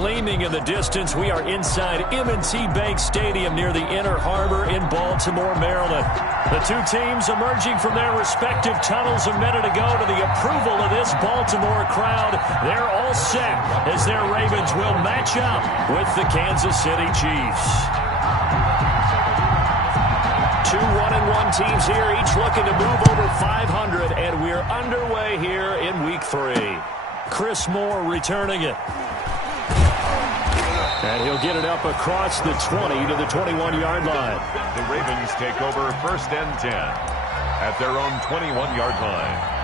Gleaming in the distance, we are inside M&T Bank Stadium near the Inner Harbor in Baltimore, Maryland. The two teams emerging from their respective tunnels a minute ago to the approval of this Baltimore crowd. They're all set as their Ravens will match up with the Kansas City Chiefs. Two 1-1 teams here, each looking to move over 500, and we're underway here in Week 3. Chris Moore returning it. And he'll get it up across the 20 to the 21-yard line. The Ravens take over 1st and 10 at their own 21-yard line.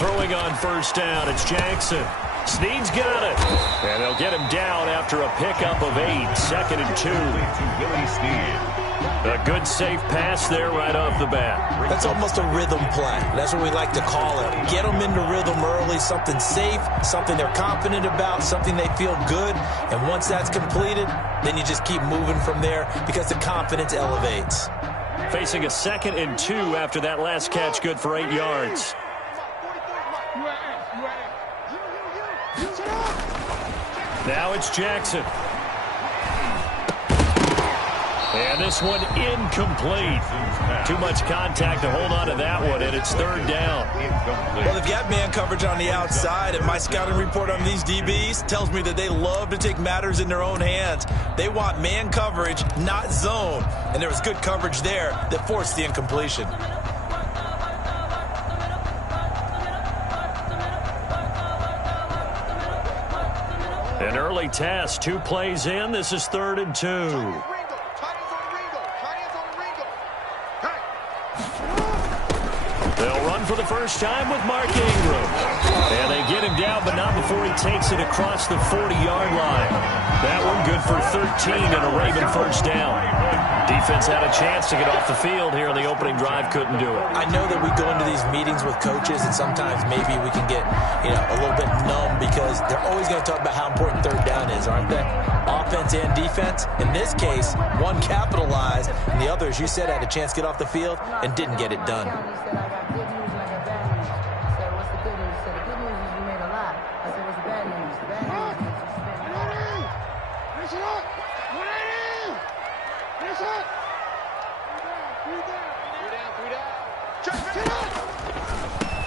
Throwing on 1st down, it's Jackson. Snead's got it. And they'll get him down after a pickup of 8. 2nd and 2. A good safe pass there right off the bat. That's almost a rhythm play. That's what we like to call it. Get them into rhythm early, something safe, something they're confident about, something they feel good. And once that's completed, then you just keep moving from there because the confidence elevates. Facing a 2nd and 2 after that last catch, good for 8 yards. Now it's Jackson. And this one incomplete. Too much contact to hold on to that one, and it's 3rd down. Well, they've got man coverage on the outside, and my scouting report on these DBs tells me that they love to take matters in their own hands. They want man coverage, not zone. And there was good coverage there that forced the incompletion. An early test, 2 plays in. This is 3rd and 2. They'll run for the first time with Mark Ingram. And they get him down, but not before he takes it across the 40-yard line. That one good for 13 and a Raven 1st down. Defense had a chance to get off the field here on the opening drive, couldn't do it. I know that we go into these meetings with coaches, and sometimes maybe we can get, a little bit numb because they're always going to talk about how important 3rd down is, aren't they? Offense and defense. In this case, one capitalized, and the other, as you said, had a chance to get off the field and didn't get it done.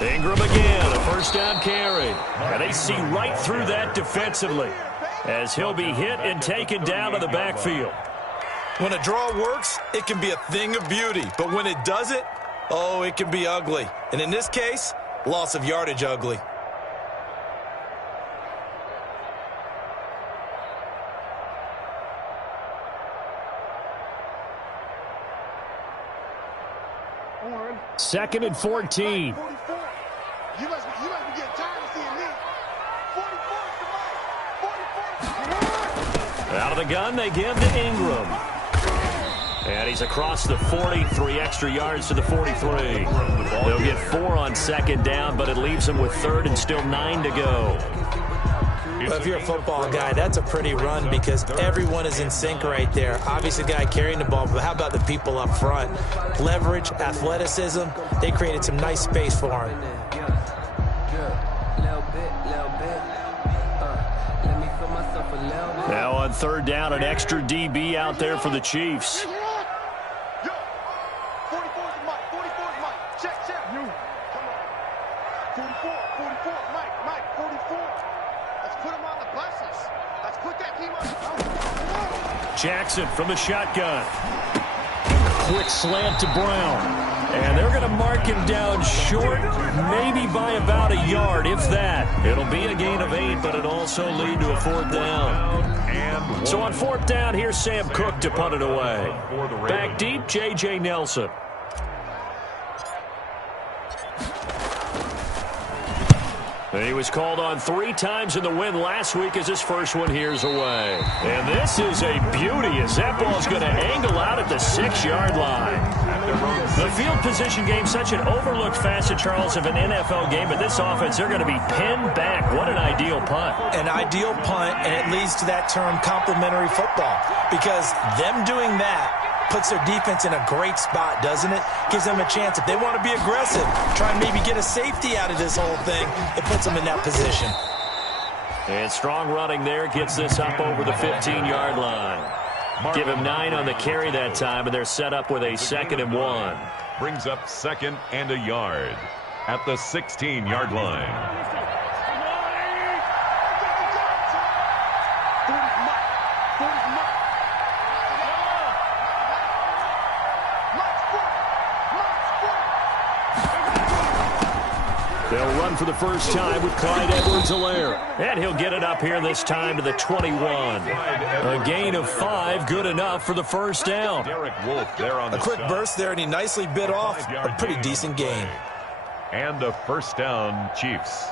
Ingram again, a 1st down carry. And they see right through that defensively as he'll be hit and taken down to the backfield. When a draw works, it can be a thing of beauty. But when it doesn't, oh, it can be ugly. And in this case, loss of yardage ugly. Second and 14. You must be getting tired of seeing me. 44 Out of the gun, they give to Ingram. And he's across the 40, 3 extra yards to the 43. They'll get 4 on 2nd down, but it leaves them with 3rd and still 9 to go. Well, if you're a football guy, that's a pretty run because everyone is in sync right there. Obviously, the guy carrying the ball, but how about the people up front? Leverage, athleticism, they created some nice space for him. Now on 3rd down, an extra DB out there for the Chiefs. Jackson from the shotgun. Quick slant to Brown. And they're going to mark him down short, maybe by about a yard, if that. It'll be a gain of 8, but it'll also lead to a 4th down. So on 4th down, here's Sam Cook to punt it away. Back deep, J.J. Nelson. He was called on 3 times in the win last week as his first one here's away. And this is a beauty as that ball's going to angle out at the 6-yard line. The field position game, such an overlooked facet, Charles, of an NFL game, but this offense, they're going to be pinned back. What an ideal punt. An ideal punt, and it leads to that term complementary football, because them doing that puts their defense in a great spot, doesn't it? Gives them a chance. If they want to be aggressive, try and maybe get a safety out of this whole thing, it puts them in that position. And strong running there gets this up over the 15-yard line. Give him 9 on the carry that time, and they're set up with a 2nd and 1. Brings up 2nd and a yard at the 16-yard line. They'll run for the first time with Clyde Edwards-Helaire. And he'll get it up here this time to the 21. A gain of 5, good enough for the first down. Derek Wolfe there on the quick burst there, and he nicely bit off a pretty decent gain. And a first down, Chiefs.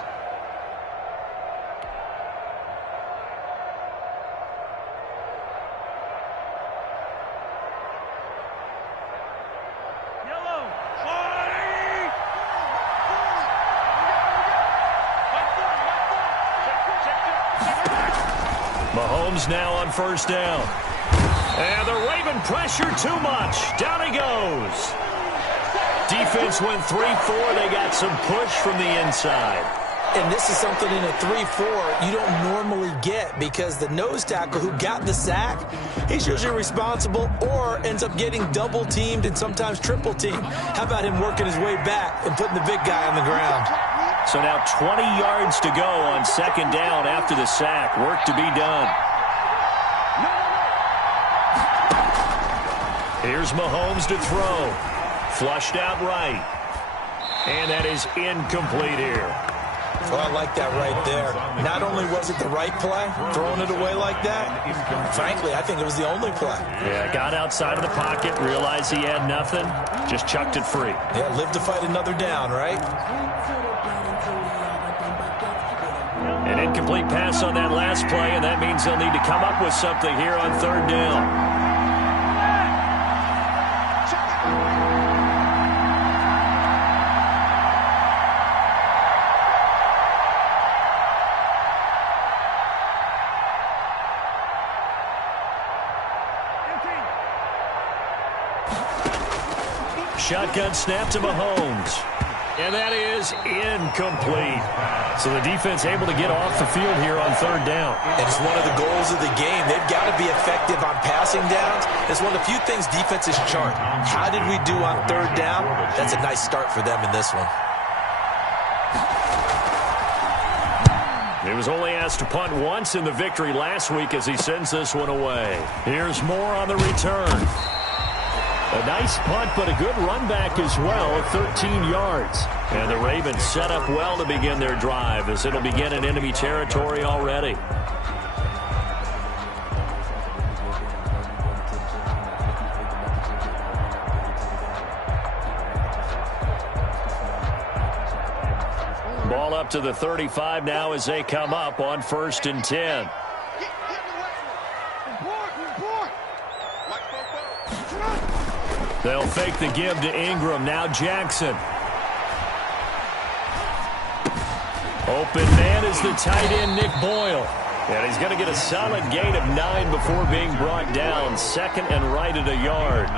Mahomes now on first down. And the Raven pressure too much. Down he goes. Defense went 3-4. They got some push from the inside. And this is something in a 3-4 you don't normally get, because the nose tackle who got the sack, he's usually responsible or ends up getting double teamed and sometimes triple teamed. How about him working his way back and putting the big guy on the ground? So now 20 yards to go on 2nd down after the sack. Work to be done. Here's Mahomes to throw. Flushed out right. And that is incomplete here. Well, I like that right there. Not only was it the right play, throwing it away like that, frankly, I think it was the only play. Yeah, got outside of the pocket, realized he had nothing, just chucked it free. Yeah, live to fight another down, right? An incomplete pass on that last play, and that means they'll need to come up with something here on 3rd down. Shotgun snap to Mahomes. And that is incomplete. So the defense able to get off the field here on 3rd down. And it's one of the goals of the game. They've got to be effective on passing downs. It's one of the few things defenses chart. How did we do on 3rd down? That's a nice start for them in this one. He was only asked to punt once in the victory last week as he sends this one away. Here's more on the return. A nice punt, but a good run back as well, 13 yards. And the Ravens set up well to begin their drive as it'll begin in enemy territory already. Ball up to the 35 now as they come up on 1st and 10. They'll fake the give to Ingram. Now Jackson. Open man is the tight end, Nick Boyle. And he's going to get a solid gain of 9 before being brought down. 2nd and right at a yard.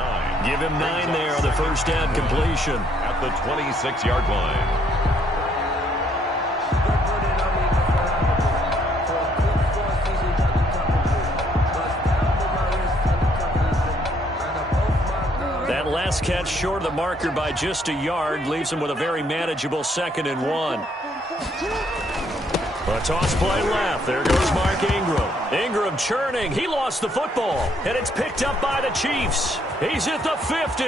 Give him 9 there on the first down completion. At the 26-yard line. Last catch short of the marker by just a yard leaves him with a very manageable 2nd and 1. A toss play left. There goes Mark Ingram. Ingram churning. He lost the football, and it's picked up by the Chiefs. He's at the 50,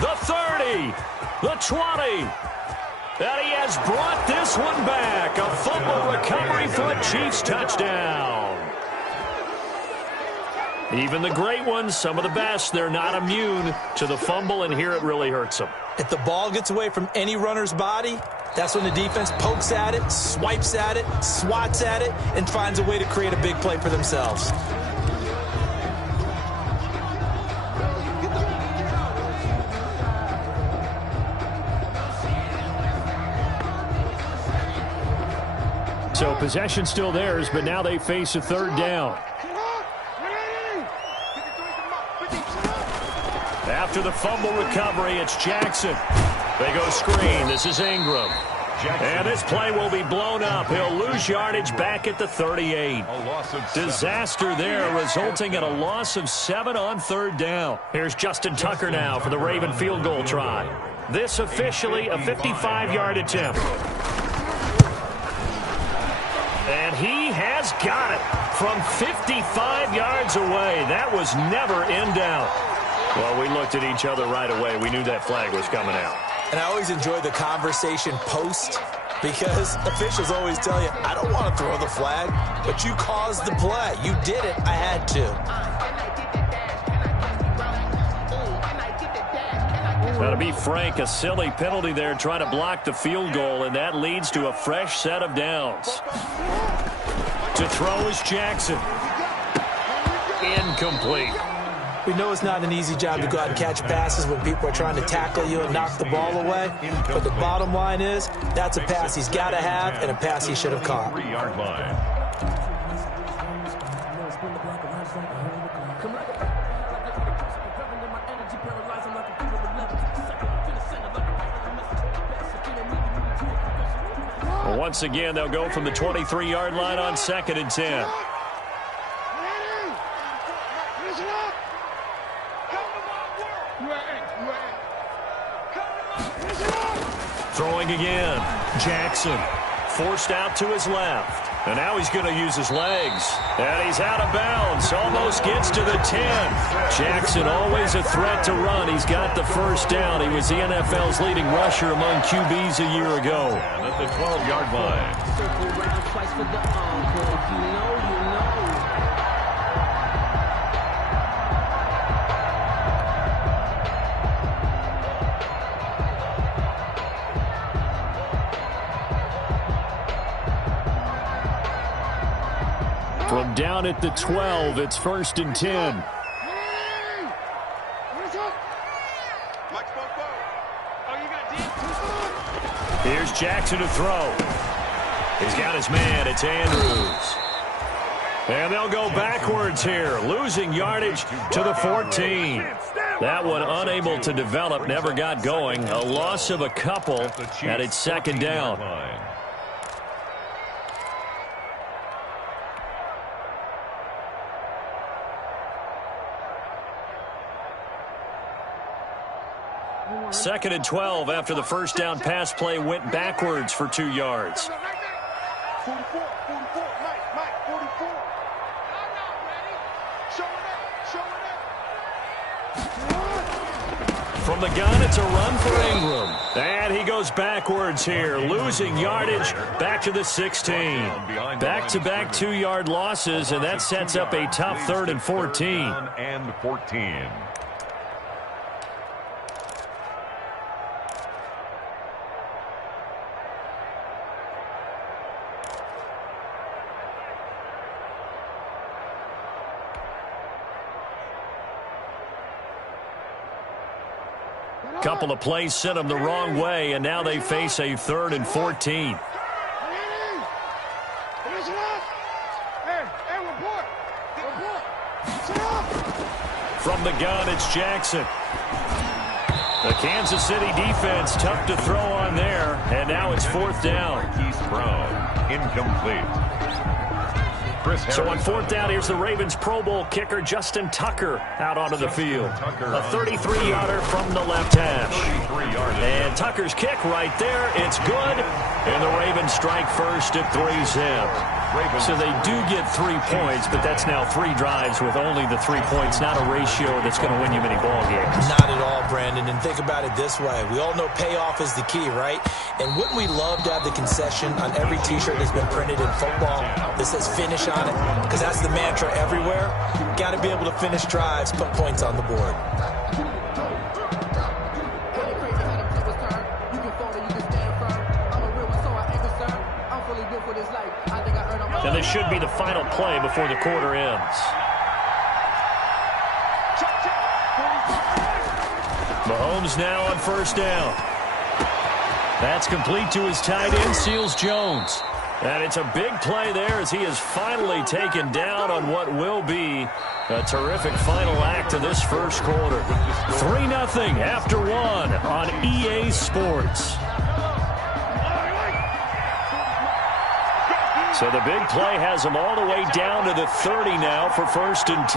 the 30, the 20. And he has brought this one back. A fumble recovery for a Chiefs touchdown. Even the great ones, some of the best, they're not immune to the fumble, and here it really hurts them. If the ball gets away from any runner's body, that's when the defense pokes at it, swipes at it, swats at it, and finds a way to create a big play for themselves. So possession still theirs, but now they face a third down. After the fumble recovery, it's Jackson. They go screen. This is Ingram. And this play will be blown up. He'll lose yardage back at the 38. Disaster there, resulting in a loss of 7 on third down. Here's Justin Tucker now for the Raven field goal try. This officially a 55-yard attempt. And he has got it from 55 yards away. That was never in doubt. Well, we looked at each other right away. We knew that flag was coming out. And I always enjoy the conversation post because officials always tell you, I don't want to throw the flag, but you caused the play. You did it. I had to. Now, to be frank, a silly penalty there trying to block the field goal, and that leads to a fresh set of downs. To throw is Jackson. Incomplete. We know it's not an easy job to go out and catch passes when people are trying to tackle you and knock the ball away. But the bottom line is, that's a pass he's got to have and a pass he should have caught. 3-yard line. Well, once again, they'll go from the 23-yard line on 2nd and 10. Throwing again. Jackson forced out to his left. And now he's going to use his legs. And he's out of bounds. Almost gets to the 10. Jackson always a threat to run. He's got the first down. He was the NFL's leading rusher among QBs a year ago. And at the 12-yard line. From down at the 12, it's 1st and 10. Here's Jackson to throw. He's got his man. It's Andrews. And they'll go backwards here, losing yardage to the 14. That one unable to develop, never got going. A loss of a couple, and it's 2nd down. Second and 12 after the first down pass play went backwards for 2 yards. 44, Mike, 44. From the gun, it's a run for Ingram. And he goes backwards here, losing yardage back to the 16. Back-to-back 2-yard losses, and that sets up a tough 3rd and 14. And 14. Couple of plays sent them the wrong way, and now they face a 3rd and 14. From the gun, it's Jackson. The Kansas City defense tough to throw on there, and now it's 4th down. Keith Brown, incomplete. So on 4th down, here's the Ravens Pro Bowl kicker Justin Tucker out onto the field. A 33-yarder from the left hash. And Tucker's kick right there. It's good. And the Ravens strike first at 3-zip. So they do get 3 points, but that's now 3 drives with only the 3 points, not a ratio that's going to win you many ball games. Not at all, Brandon. And think about it this way. We all know payoff is the key, right? And wouldn't we love to have the concession on every T-shirt that's been printed in football that says finish on it? Because that's the mantra everywhere. Got to be able to finish drives, put points on the board. And this should be the final play before the quarter ends. Mahomes now on first down. That's complete to his tight end, Seals Jones. And it's a big play there as he is finally taken down on what will be a terrific final act of this first quarter. 3-0 after 1 on EA Sports. So the big play has him all the way down to the 30 now for 1st and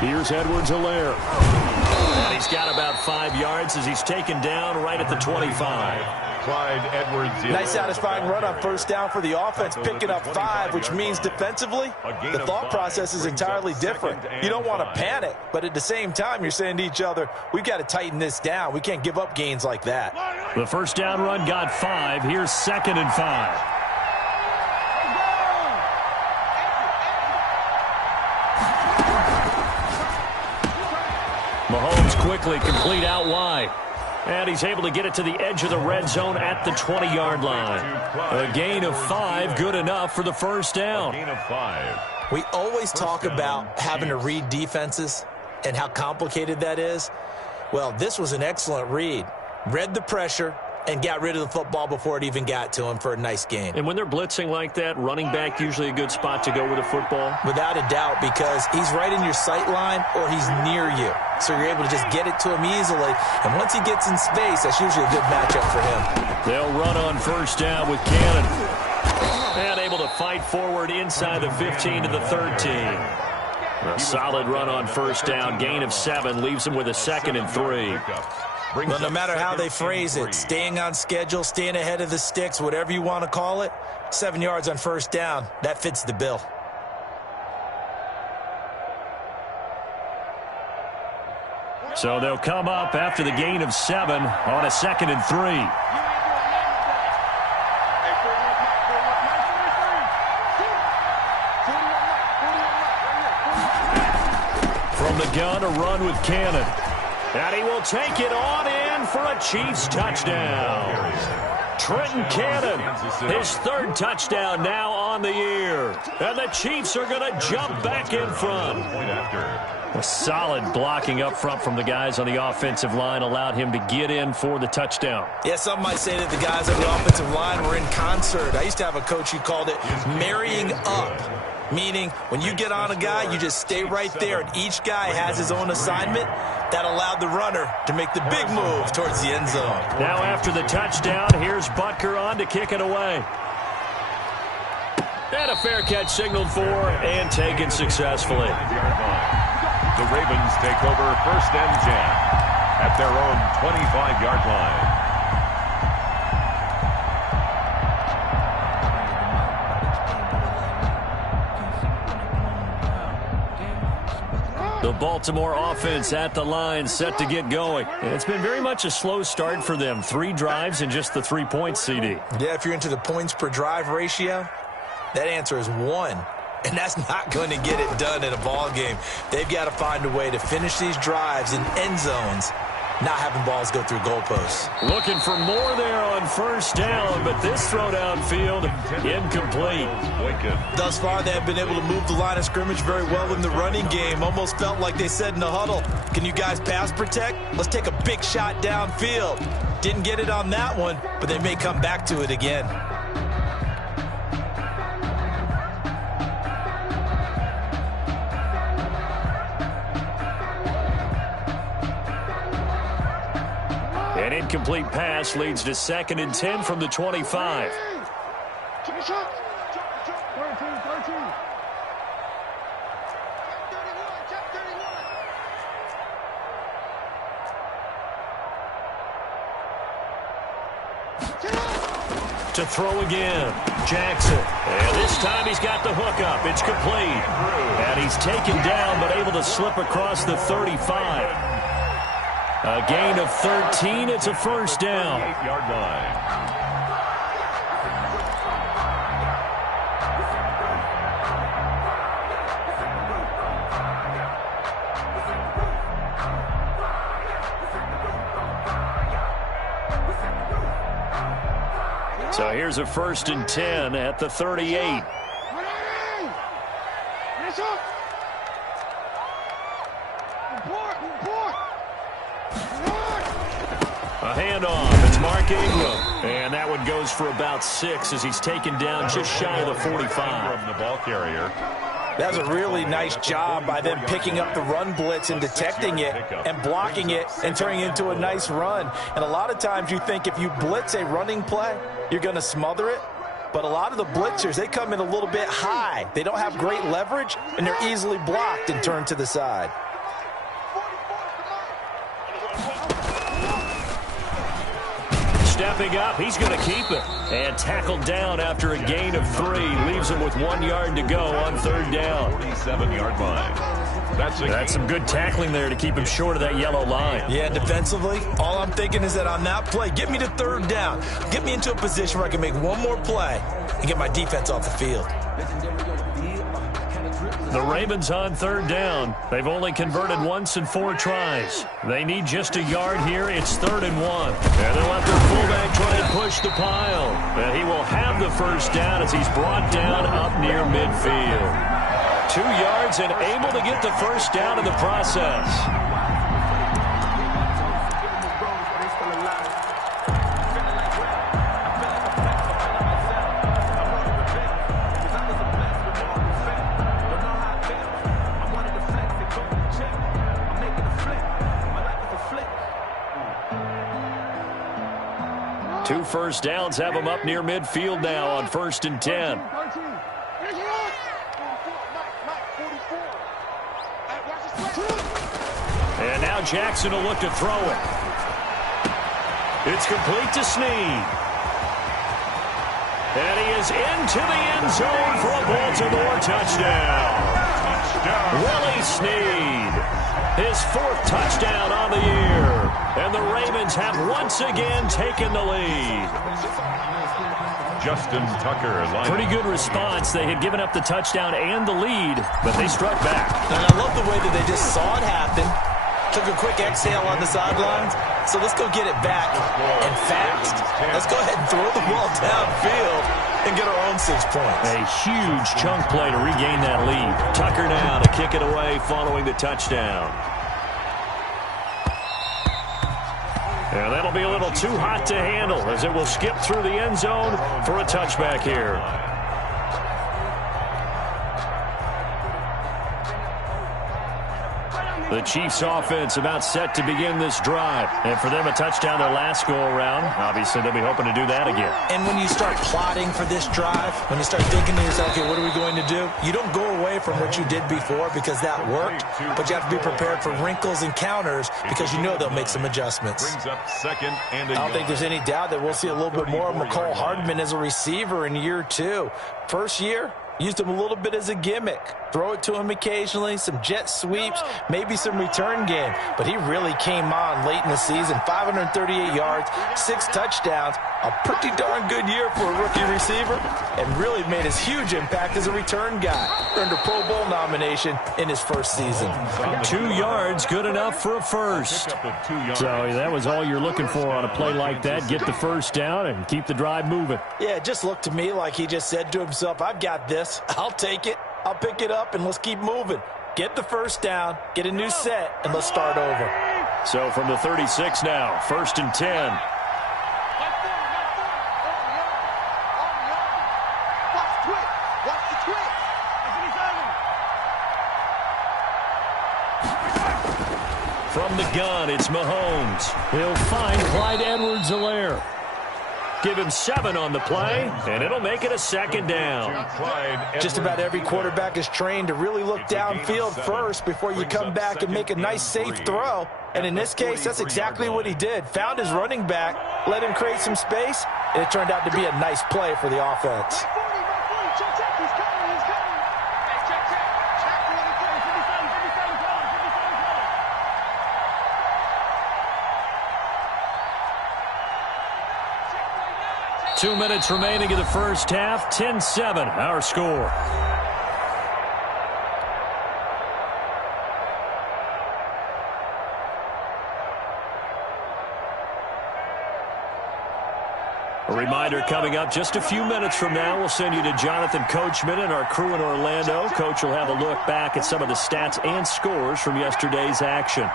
10. Here's Edwards-Helaire. And he's got about 5 yards as he's taken down right at the 25. Clyde Edwards. Nice satisfying run on first down for the offense, picking up 5, which means defensively, the thought process is entirely different. You don't want to panic, but at the same time, you're saying to each other, we've got to tighten this down. We can't give up gains like that. The first down run got 5. Here's 2nd and 5. Mahomes quickly complete out wide. And he's able to get it to the edge of the red zone at the 20-yard line. A gain of 5, good enough for the first down. Gain of 5. We always talk about having to read defenses and how complicated that is. Well, this was an excellent read. Read the pressure and got rid of the football before it even got to him for a nice gain. And when they're blitzing like that, running back usually a good spot to go with a football? Without a doubt, because he's right in your sight line or he's near you. So you're able to just get it to him easily. And once he gets in space, that's usually a good matchup for him. They'll run on first down with Cannon. And able to fight forward inside the 15 to the 13. A solid run on first down. Gain of 7 leaves him with a 2nd and 3. Well, no matter how they phrase it, staying on schedule, staying ahead of the sticks, whatever you want to call it, 7 yards on first down, that fits the bill. So they'll come up after the gain of 7 on a 2nd and 3. From the gun, a run with Cannon. And he will take it on in for a Chiefs touchdown. Trenton Cannon, his 3rd touchdown now on the year. And the Chiefs are going to jump back in front. A solid blocking up front from the guys on the offensive line allowed him to get in for the touchdown. Yeah, some might say that the guys on the offensive line were in concert. I used to have a coach who called it marrying up. Meaning, when you get on a guy, you just stay right there, and each guy has his own assignment. That allowed the runner to make the big move towards the end zone. Now after the touchdown, here's Butker on to kick it away. And a fair catch signaled for and taken successfully. The Ravens take over 1st and 10 at their own 25-yard line. The Baltimore offense at the line, set to get going. It's been very much a slow start for them. 3 drives and just the 3 points, CD. Yeah, if you're into the points per drive ratio, that answer is 1. And that's not going to get it done in a ball game. They've got to find a way to finish these drives in end zones, not having balls go through goalposts. Looking for more there on first down, but this throw downfield incomplete. Thus far, they have been able to move the line of scrimmage very well in the running game. Almost felt like they said in the huddle, can you guys pass protect? Let's take a big shot downfield. Didn't get it on that one, but they may come back to it again. An incomplete pass leads to 2nd and 10 from the 25. Check to throw again. Jackson. And this time he's got the hook up. It's complete. And he's taken down but able to slip across the 35. A gain of 13. It's a first down. 8-yard line. So here's a 1st and 10 at the 38. A handoff. It's Mark Ingram. And that one goes for about 6 as he's taken down just shy of the 45. From the ball carrier. That was a really nice job by them picking up the run blitz and detecting it and blocking it and turning it into a nice run. And a lot of times you think if you blitz a running play, you're going to smother it. But a lot of the blitzers, they come in a little bit high. They don't have great leverage, and they're easily blocked and turned to the side. Stepping up, he's going to keep it. And tackled down after a gain of 3. Leaves him with 1 yard to go on 3rd down. 47-yard line. That's some good tackling there to keep him short of that yellow line. Yeah, defensively, all I'm thinking is that on that play, get me to 3rd down. Get me into a position where I can make one more play and get my defense off the field. The Ravens on 3rd down. They've only converted once in 4 tries. They need just a yard here. It's 3rd and 1. And they'll let their fullback try and push the pile. And he will have the first down as he's brought down up near midfield. 2 yards and able to get the first down in the process. Two first downs have him up near midfield now on 1st and 10. And now Jackson will look to throw it. It's complete to Snead. And he is into the end zone for a Baltimore touchdown. Willie Snead, his 4th touchdown on the year. And the Ravens have once again taken the lead. Justin Tucker. Pretty good response. They had given up the touchdown and the lead, but they struck back. And I love the way that they just saw it happen. Took a quick exhale on the sidelines. So let's go get it back and fast. Let's go ahead and throw the ball downfield and get our own 6 points. A huge chunk play to regain that lead. Tucker now to kick it away following the touchdown. And that'll be a little too hot to handle as it will skip through the end zone for a touchback here. The Chiefs offense about set to begin this drive. And for them, a touchdown their last go-around. Obviously, they'll be hoping to do that again. And when you start plotting for this drive, when you start thinking to yourself, okay, what are we going to do? You don't go away from what you did before because that worked, but you have to be prepared for wrinkles and counters because you know they'll make some adjustments. Brings up 2nd and I don't think there's any doubt that we'll see a little bit more of McCole Hardman as a receiver in year 2. First year, used him a little bit as a gimmick. Throw it to him occasionally, some jet sweeps, maybe some return game. But he really came on late in the season. 538 yards, 6 touchdowns. A pretty darn good year for a rookie receiver. And really made his huge impact as a return guy. Earned a Pro Bowl nomination in his first season. 2 yards, good enough for a first. So that was all you're looking for on a play like that. Get the first down and keep the drive moving. Yeah, it just looked to me like he just said to himself, I've got this. I'll take it. I'll pick it up, and let's keep moving. Get the first down, get a new set, and let's start over. So from the 36 now, 1st and 10. From the gun, it's Mahomes. He'll find Clyde Edwards-Helaire. Give him 7 on the play, and it'll make it a 2nd down. Just about every quarterback is trained to really look downfield first before you come back and make a nice, safe throw. And in this case, that's exactly what he did. Found his running back, let him create some space, and it turned out to be a nice play for the offense. 2 minutes remaining in the first half. 10-7, our score. A reminder coming up just a few minutes from now. We'll send you to Jonathan Coachman and our crew in Orlando. Coach will have a look back at some of the stats and scores from yesterday's action.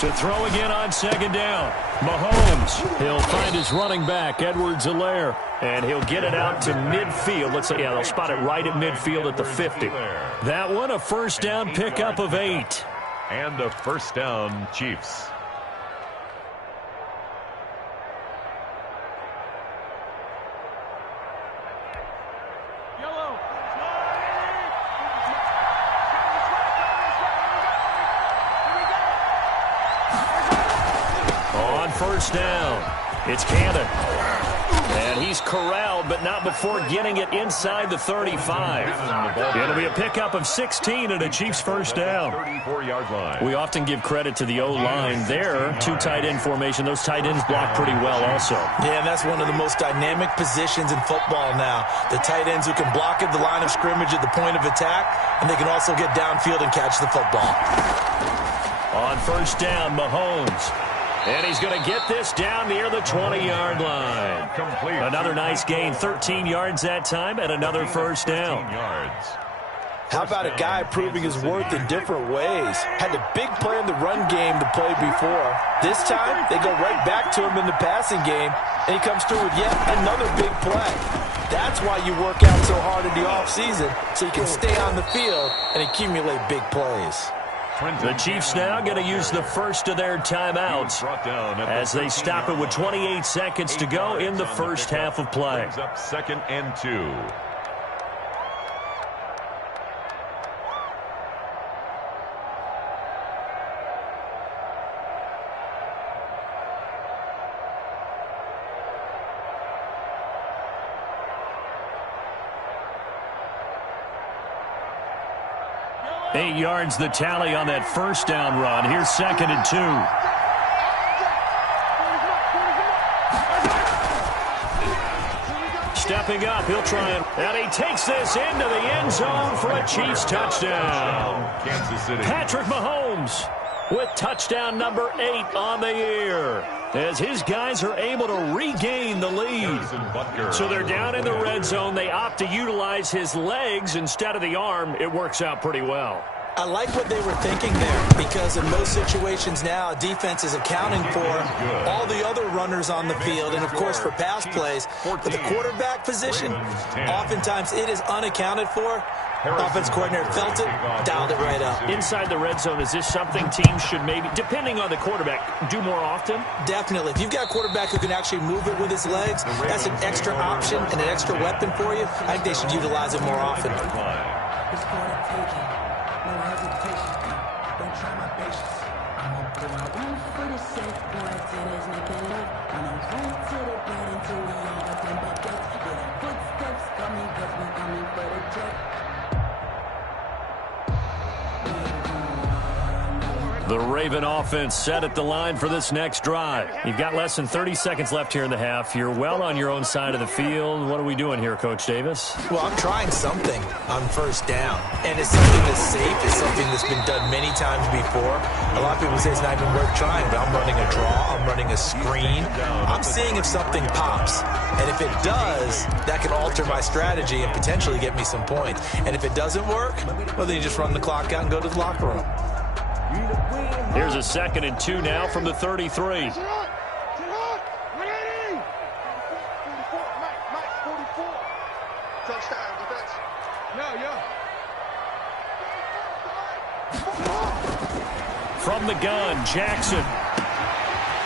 To throw again on second down. Mahomes. He'll find his running back, Edwards-Helaire, and he'll get it out to midfield. Let's say, yeah, they'll spot it right at midfield at the 50. That one, a first down pickup of 8. And a first down, Chiefs. First down. It's Cannon. And he's corralled, but not before getting it inside the 35. It'll be a pickup of 16 and a Chiefs first down. 34-yard line. We often give credit to the O-line there. 2 tight end formation. Those tight ends block pretty well also. Yeah, and that's one of the most dynamic positions in football now. The tight ends who can block at the line of scrimmage at the point of attack, and they can also get downfield and catch the football. On first down, Mahomes. And he's going to get this down near the 20-yard line. Complete. Another nice gain, 13 yards that time, and another first down. How about a guy proving his worth in different ways? Had a big play in the run game to play before. This time, they go right back to him in the passing game, and he comes through with yet another big play. That's why you work out so hard in the offseason, so you can stay on the field and accumulate big plays. The Chiefs now going to use the first of their timeouts as they stop it with 28 seconds to go in the first half of play. Up 2nd and 2. Eight yards the tally on that first down run. Here's 2nd and 2. Stepping up, he'll try and he takes this into the end zone for a Chiefs touchdown. Kansas City. Patrick Mahomes with touchdown number 8 on the year, as his guys are able to regain the lead. So they're down in the red zone. They opt to utilize his legs instead of the arm. It works out pretty well. I like what they were thinking there, because in most situations now, defense is accounting for all the other runners on the field, and of course for pass plays. But the quarterback position, oftentimes it is unaccounted for. Offense coordinator felt it, dialed it right up. Inside the red zone, is this something teams should maybe, depending on the quarterback, do more often? Definitely. If you've got a quarterback who can actually move it with his legs, that's an extra option and an extra weapon for you. I think they should utilize it more often. The Raven offense set at the line for this next drive. You've got less than 30 seconds left here in the half. You're well on your own side of the field. What are we doing here, Coach Davis? Well, I'm trying something on first down. And it's something that's safe. It's something that's been done many times before. A lot of people say it's not even worth trying, but I'm running a draw. I'm running a screen. I'm seeing if something pops. And if it does, that can alter my strategy and potentially get me some points. And if it doesn't work, well, then you just run the clock out and go to the locker room. Here's a 2nd and 2 now from the 33. From the gun, Jackson.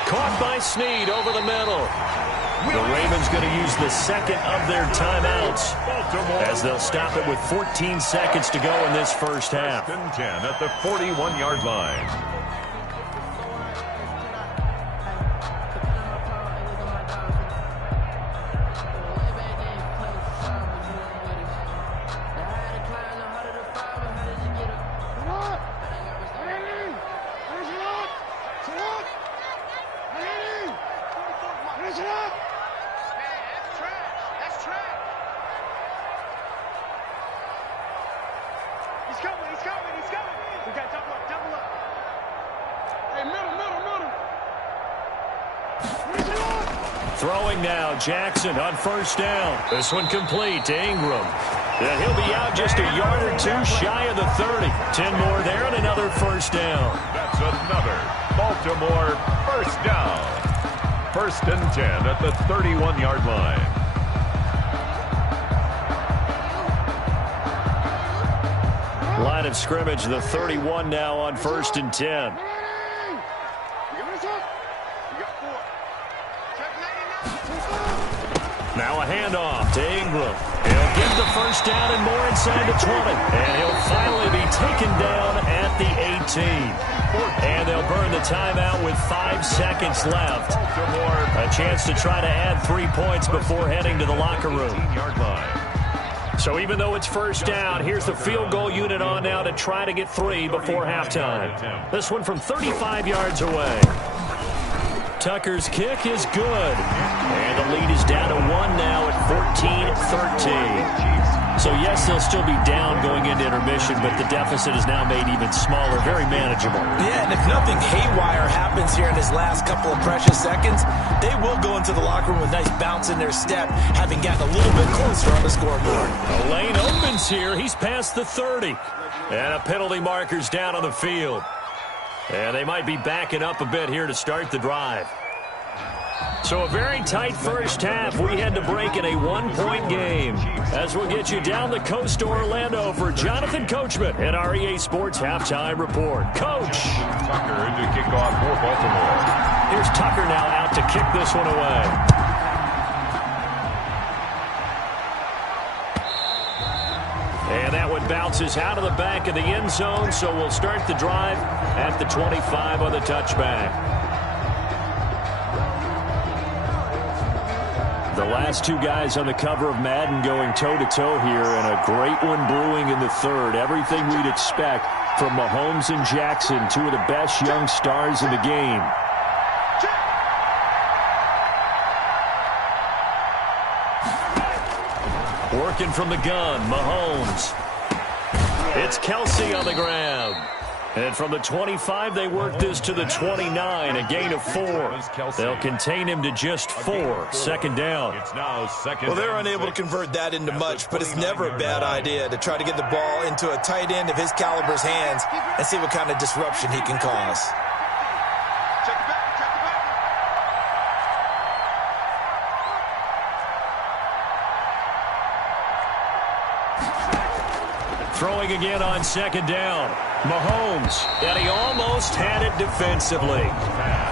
Caught by Snead over the middle. The Ravens going to use the second of their timeouts as they'll stop it with 14 seconds to go in this first half. 10 at the 41-yard line. coming. He's coming. We got to double up. Hey, middle. Throwing now, Jackson on first down. This one complete to Ingram. And he'll be out just a yard or two shy of the 30. 10 more there and another first down. That's another Baltimore first down. 1st and 10 at the 31-yard line. Line of scrimmage, the 31 now on 1st and 10. Now a handoff to Ingram. He'll get the first down and more inside the 20. And he'll finally be taken down at the 18. And they'll burn the timeout with 5 seconds left. A chance to try to add 3 points before heading to the locker room. So even though it's first down, here's the field goal unit on now to try to get 3 before halftime. This one from 35 yards away. Tucker's kick is good. And the lead is down to 1 now at 14-13. So, yes, they'll still be down going into intermission, but the deficit is now made even smaller, very manageable. Yeah, and if nothing haywire happens here in his last couple of precious seconds, they will go into the locker room with a nice bounce in their step, having gotten a little bit closer on the scoreboard. A lane opens here. He's past the 30. And a penalty marker's down on the field. And they might be backing up a bit here to start the drive. So a very tight first half. We had to break in a 1-point game. As we'll get you down the coast to Orlando for Jonathan Coachman at our EA Sports Halftime Report. Coach. Tucker to kick off for Baltimore. Here's Tucker now out to kick this one away. And that one bounces out of the back of the end zone, so we'll start the drive at the 25 on the touchback. The last 2 guys on the cover of Madden going toe-to-toe here, and a great one brewing in the third. Everything we'd expect from Mahomes and Jackson, 2 of the best young stars in the game. Working from the gun, Mahomes. It's Kelce on the ground. And from the 25, they work this to the 29, a gain of 4. They'll contain him to just 4. Second down. Well, they're unable to convert that into much, but it's never a bad idea to try to get the ball into a tight end of his caliber's hands and see what kind of disruption he can cause. Throwing again on second down. Mahomes, and he almost had it defensively.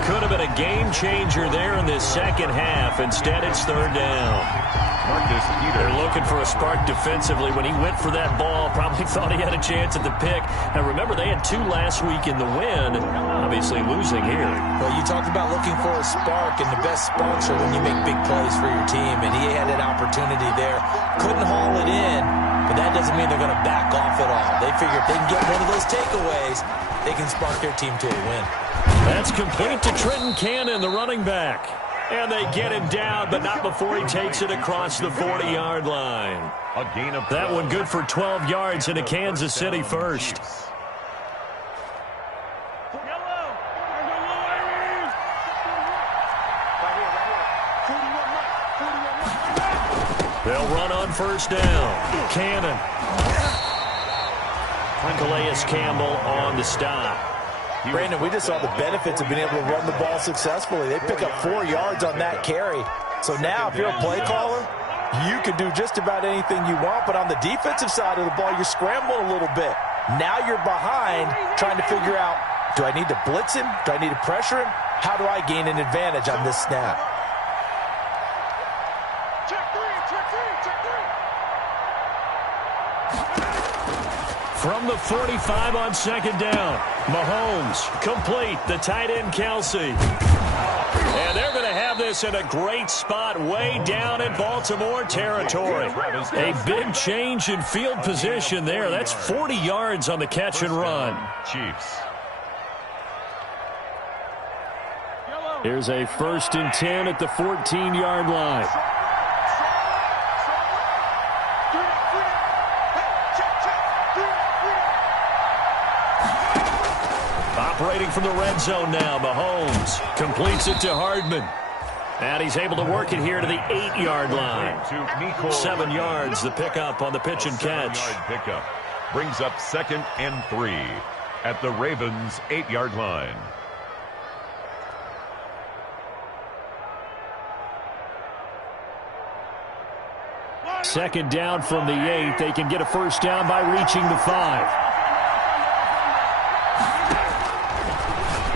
Could have been a game changer there in this second half. Instead, it's third down. They're looking for a spark defensively. When he went for that ball, probably thought he had a chance at the pick. And remember, they had 2 last week in the win, obviously losing here. Well, you talked about looking for a spark, and the best sparks are when you make big plays for your team, and he had an opportunity there. Couldn't haul it in, but that doesn't mean they're going to back off at all. They figure if they can get one of those takeaways, they can spark their team to a win. That's complete to Trenton Cannon, the running back. And they get him down, but not before he takes it across the 40-yard line. A gain of that one good for 12 yards into Kansas City first. They'll run on first down. Cannon. Calais Campbell on the stop. Brandon, we just saw the benefits of being able to run the ball successfully. They pick up 4 yards on that carry. So now if you're a play caller, you can do just about anything you want. But on the defensive side of the ball, you're scrambling a little bit. Now you're behind trying to figure out, do I need to blitz him? Do I need to pressure him? How do I gain an advantage on this snap? From the 45 on second down, Mahomes complete, the tight end Kelce. And they're going to have this in a great spot way down in Baltimore territory. A big change in field position there. That's 40 yards on the catch and run. Chiefs. Here's a 1st and 10 at the 14-yard line. operating from the red zone now. Mahomes completes it to Hardman. And he's able to work it here to the 8-yard line. 7 yards, the pickup on the pitch and catch. 7-yard pickup brings up 2nd and 3 at the Ravens' 8-yard line. Second down from the 8. They can get a first down by reaching the 5.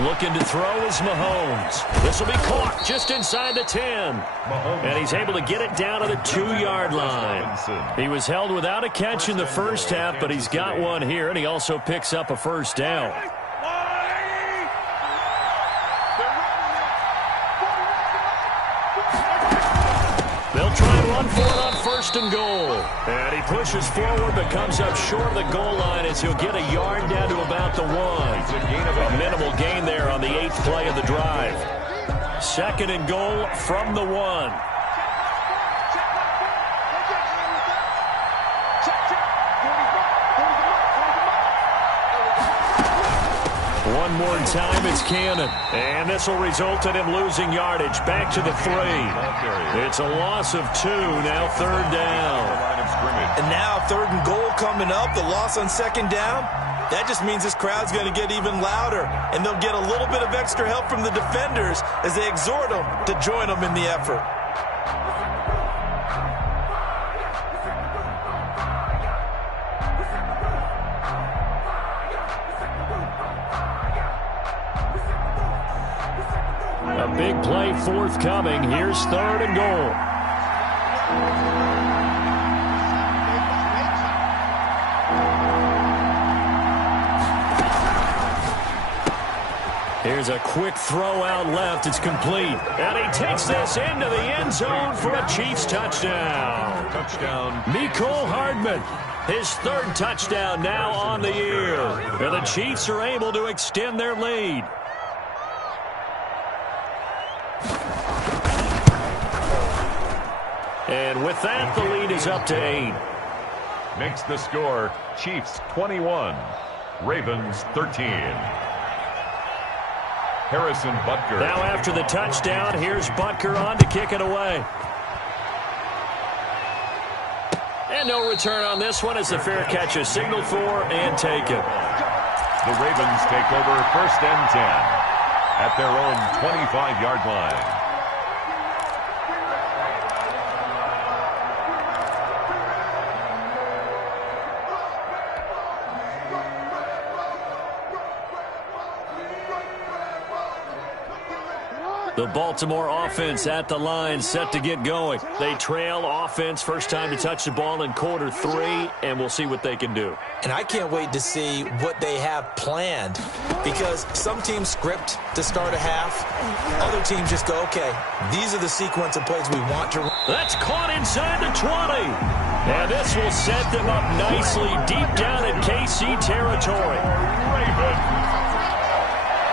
Looking to throw is Mahomes. This will be caught just inside the 10. And he's able to get it down to the 2-yard line. He was held without a catch in the first half, but he's got one here, and he also picks up a first down. They'll try and run for it on 1st and goal. And he pushes forward but comes up short of the goal line as he'll get a yard down to about the 1. A minimal gain there on the 8th play of the drive. 2nd and goal from the 1. One more time, it's Cannon. And this will result in him losing yardage. Back to the 3. It's a loss of 2. Now 3rd down. And now 3rd and goal coming up. The loss on 2nd down. That just means this crowd's going to get even louder. And they'll get a little bit of extra help from the defenders as they exhort them to join them in the effort. A big play forthcoming. Here's 3rd and goal. Here's a quick throw out left. It's complete. And he takes this into the end zone for a Chiefs touchdown. Mecole Hardman. His 3rd touchdown now on the year. And the Chiefs are able to extend their lead. And with that, the lead is up to 8. Makes the score Chiefs 21, Ravens 13. Harrison Butker. Now after the touchdown, here's Butker on to kick it away. And no return on this one as the fair catch is signaled for and taken. The Ravens take over 1st and 10 at their own 25-yard line. The Baltimore offense at the line, set to get going. They trail offense, first time to touch the ball in quarter 3, and we'll see what they can do. And I can't wait to see what they have planned, because some teams script to start a half. Other teams just go, okay, these are the sequence of plays we want to run. That's caught inside the 20. And this will set them up nicely deep down in KC territory.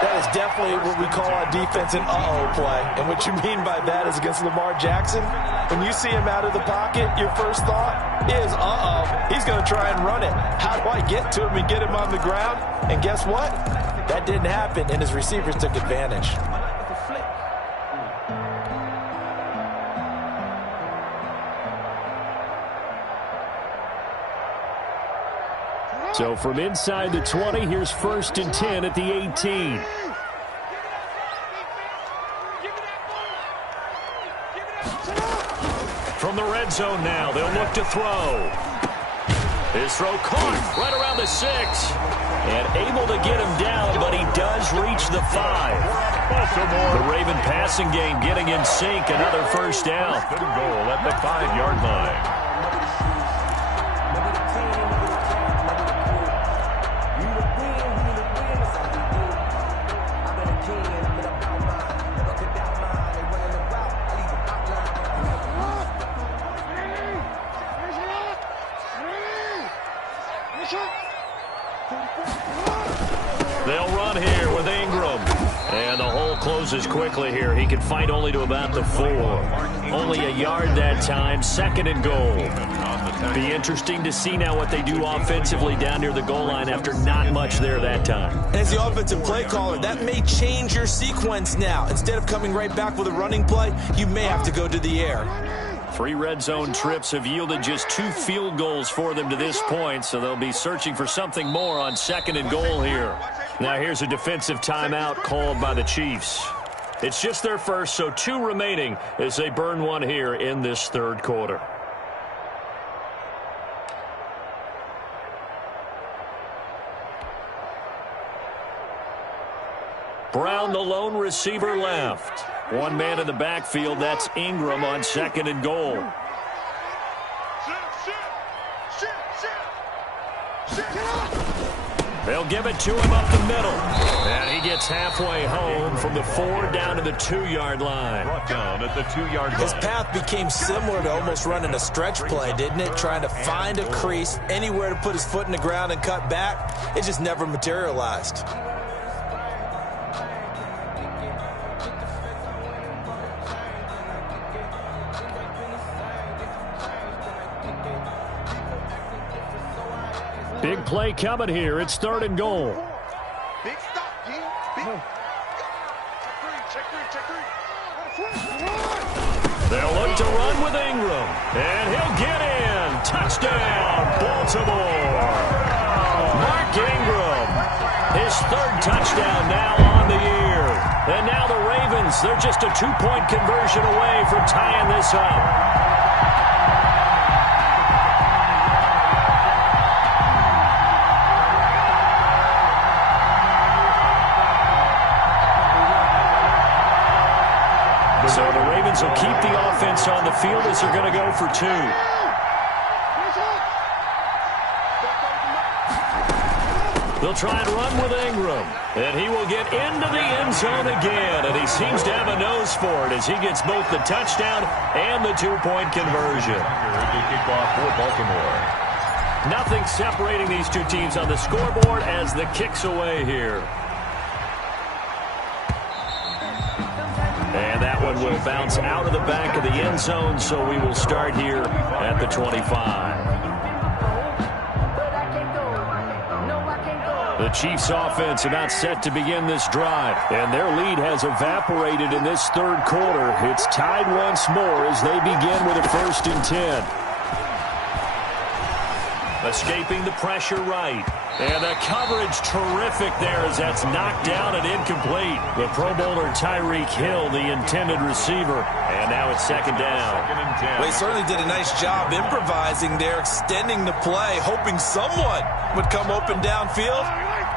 That is definitely what we call our defense an uh-oh play. And what you mean by that is against Lamar Jackson, when you see him out of the pocket, your first thought is, uh-oh, he's going to try and run it. How do I get to him and get him on the ground? And guess what? That didn't happen, and his receivers took advantage. So from inside the 20, here's 1st and 10 at the 18. From the red zone now, they'll look to throw. His throw caught right around the 6. And able to get him down, but he does reach the 5. The Raven passing game getting in sync, another first down. Good goal at the 5-yard line. They'll run here with Ingram. And the hole closes quickly here. He can fight only to about the 4. Only a yard that time. 2nd and goal. On the Be interesting to see now what they do offensively down near the goal line after not much there that time. As the offensive play caller, that may change your sequence now. Instead of coming right back with a running play, you may have to go to the air. 3 red zone trips have yielded just 2 field goals for them to this point, so they'll be searching for something more on 2nd and goal here. Now here's a defensive timeout called by the Chiefs. It's just their first, so 2 remaining as they burn one here in this 3rd quarter. Brown, the lone receiver, left. One man in the backfield, that's Ingram on 2nd and goal. They'll give it to him up the middle. And he gets halfway home from the 4 down to the 2-yard line. Brought down at the 2-yard line. His path became similar to almost running a stretch play, didn't it? Trying to find a crease, anywhere to put his foot in the ground and cut back. It just never materialized. Big play coming here. It's 3rd and goal. Big stop, G. Big. Check three. They'll look to run with Ingram. And he'll get in. Touchdown, Baltimore. Mark Ingram. His 3rd touchdown now on the year. And now the Ravens, they're just a 2-point conversion away from tying this up. So the Ravens will keep the offense on the field as they're going to go for 2. They'll try and run with Ingram. And he will get into the end zone again. And he seems to have a nose for it as he gets both the touchdown and the 2-point conversion. The kickoff for Baltimore. Nothing separating these 2 teams on the scoreboard as the kick's away here. And that one will bounce out of the back of the end zone, so we will start here at the 25. The Chiefs offense about set to begin this drive, and their lead has evaporated in this 3rd quarter. It's tied once more as they begin with a 1st and 10. Escaping the pressure right. And the coverage terrific there as that's knocked down and incomplete. The Pro Bowler Tyreek Hill, the intended receiver. And now it's 2nd down. 2nd and 10. Well, he certainly did a nice job improvising there, extending the play, hoping someone would come open downfield,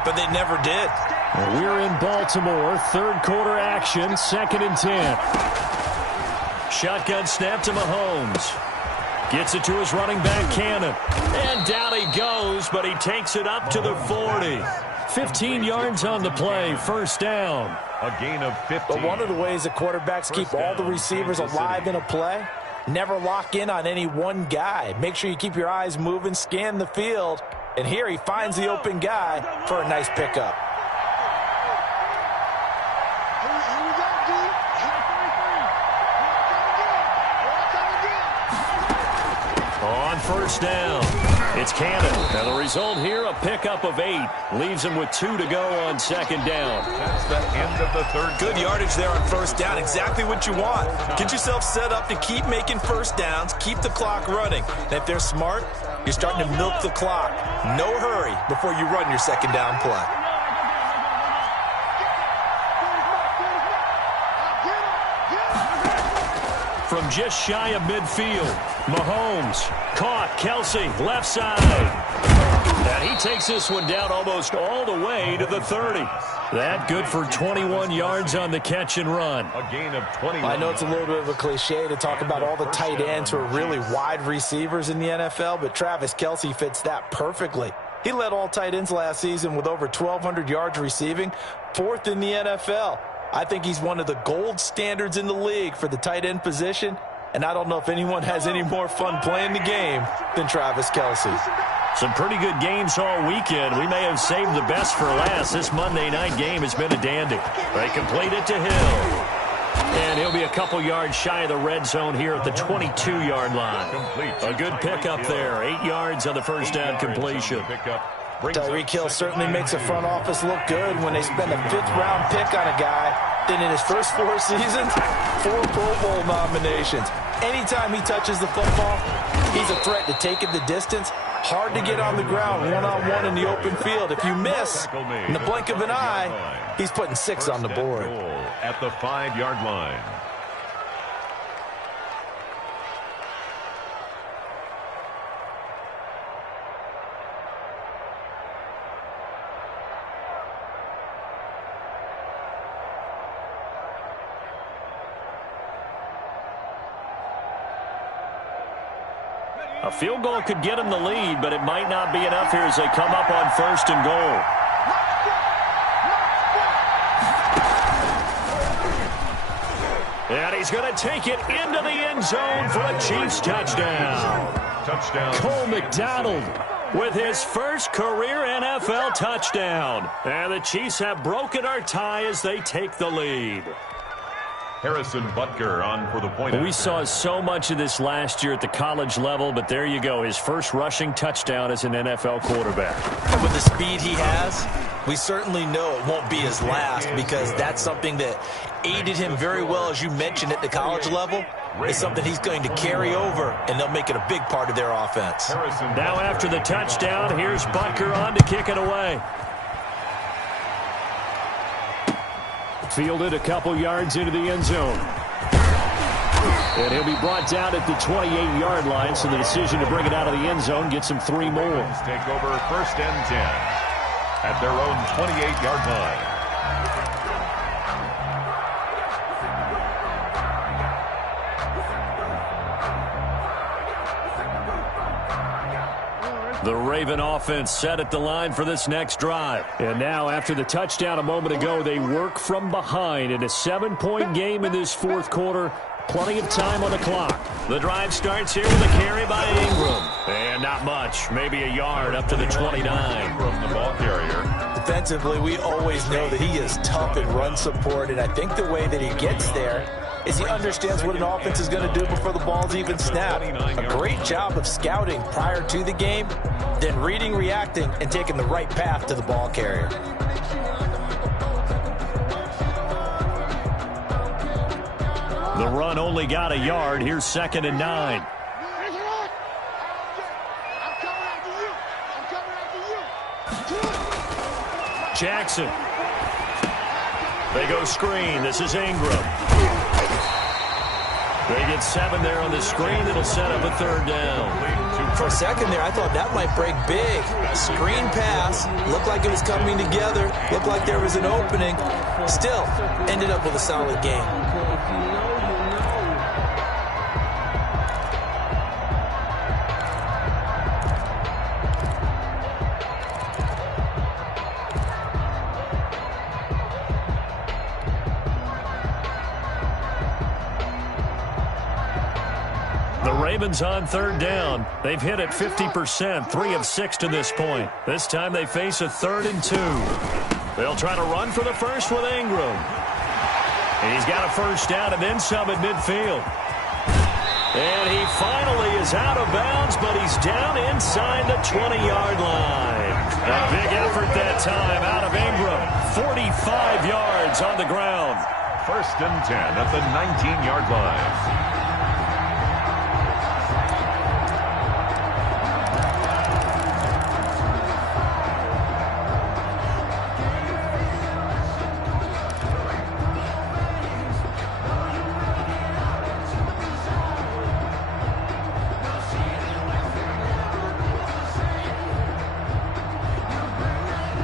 but they never did. Well, we're in Baltimore, 3rd quarter action, 2nd and 10. Shotgun snap to Mahomes. Gets it to his running back, Cannon. And down he goes, but he takes it up to the 40. 15 yards on the play, 1st down. A gain of 15. But one of the ways that quarterbacks keep all the receivers alive in a play, never lock in on any one guy. Make sure you keep your eyes moving, scan the field. And here he finds the open guy for a nice pickup. On 1st down, it's Cannon. And the result here, a pickup of 8. Leaves him with 2 to go on 2nd down. That's the end of the 3rd. Good yardage there on 1st down. Exactly what you want. Get yourself set up to keep making 1st downs, keep the clock running. And if they're smart, you're starting to milk the clock. No hurry before you run your 2nd down play. From just shy of midfield, Mahomes caught. Kelsey, left side. And he takes this one down almost all the way to the 30. That good for 21 yards on the catch and run. A gain of 21. I know it's a little bit of a cliche to talk about all the tight ends who are really wide receivers in the NFL, but Travis Kelsey fits that perfectly. He led all tight ends last season with over 1,200 yards receiving, 4th in the NFL. I think he's one of the gold standards in the league for the tight end position, and I don't know if anyone has any more fun playing the game than Travis Kelsey. Some pretty good games all weekend. We may have saved the best for last. This Monday night game has been a dandy. They complete it to Hill. And he'll be a couple yards shy of the red zone here at the 22-yard line. A good pickup there. 8 yards on the first down completion. Tyreek Hill certainly makes the front office look good when they spend a 5th-round pick on a guy. Then in his first 4 seasons, 4 Pro Bowl nominations. Anytime he touches the football, he's a threat to take it the distance. Hard to get on the ground one-on-one in the open field. If you miss, in the blink of an eye, he's putting 6 on the board. At the 5-yard line. A field goal could get him the lead, but it might not be enough here as they come up on 1st and goal. And he's going to take it into the end zone for a Chiefs touchdown. Cole McDonald with his first career NFL touchdown. And the Chiefs have broken our tie as they take the lead. Harrison Butker on for the point. We saw so much of this last year at the college level, but there you go. His first rushing touchdown as an NFL quarterback. And with the speed he has, we certainly know it won't be his last, because that's something that aided him very well, as you mentioned, at the college level. It's something he's going to carry over, and they'll make it a big part of their offense. Now after the touchdown, here's Butker on to kick it away. Fielded a couple yards into the end zone. And he'll be brought down at the 28-yard line, so the decision to bring it out of the end zone gets him 3 more. Take over 1st and 10 at their own 28-yard line. The Raven offense set at the line for this next drive. And now, after the touchdown a moment ago, they work from behind in a 7-point game in this 4th quarter. Plenty of time on the clock. The drive starts here with a carry by Ingram. And not much, maybe a yard up to the 29. From the ball carrier. Defensively, we always know that he is tough in run support, and I think the way that he gets there is he understands what an offense is going to do before the ball's even snapped. A great job of scouting prior to the game, then reading, reacting, and taking the right path to the ball carrier. The run only got a yard. Here's 2nd and 9. Jackson. They go screen. This is Ingram. They get 7 there on the screen. That'll set up a 3rd down. For a second there, I thought that might break big. Screen pass. Looked like it was coming together. Looked like there was an opening. Still, ended up with a solid game. Ravens on 3rd down. They've hit it 50%, 3 of 6 to this point. This time they face a 3rd and 2. They'll try to run for the first with Ingram. And he's got a first down and then some at midfield. And he finally is out of bounds, but he's down inside the 20-yard line. A big effort that time out of Ingram. 45 yards on the ground. 1st and 10 at the 19-yard line.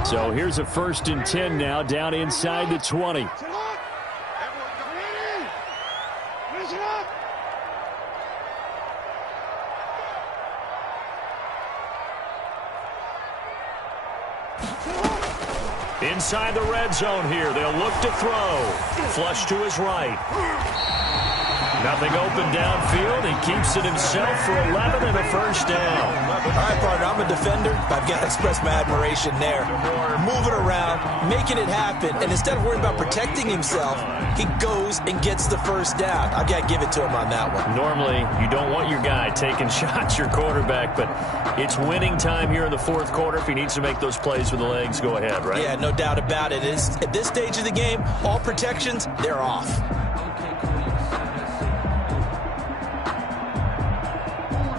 So here's a 1st and 10 now, down inside the 20. Inside the red zone here. They'll look to throw. Flush to his right. Nothing open downfield. He keeps it himself for 11 and a first down. All right, partner, I'm a defender. I've got to express my admiration there. Moving around, making it happen, and instead of worrying about protecting himself, he goes and gets the first down. I've got to give it to him on that one. Normally, you don't want your guy taking shots, your quarterback, but it's winning time here in the fourth quarter. If he needs to make those plays with the legs, go ahead, right? Yeah, no doubt about it. At this stage of the game, all protections, they're off.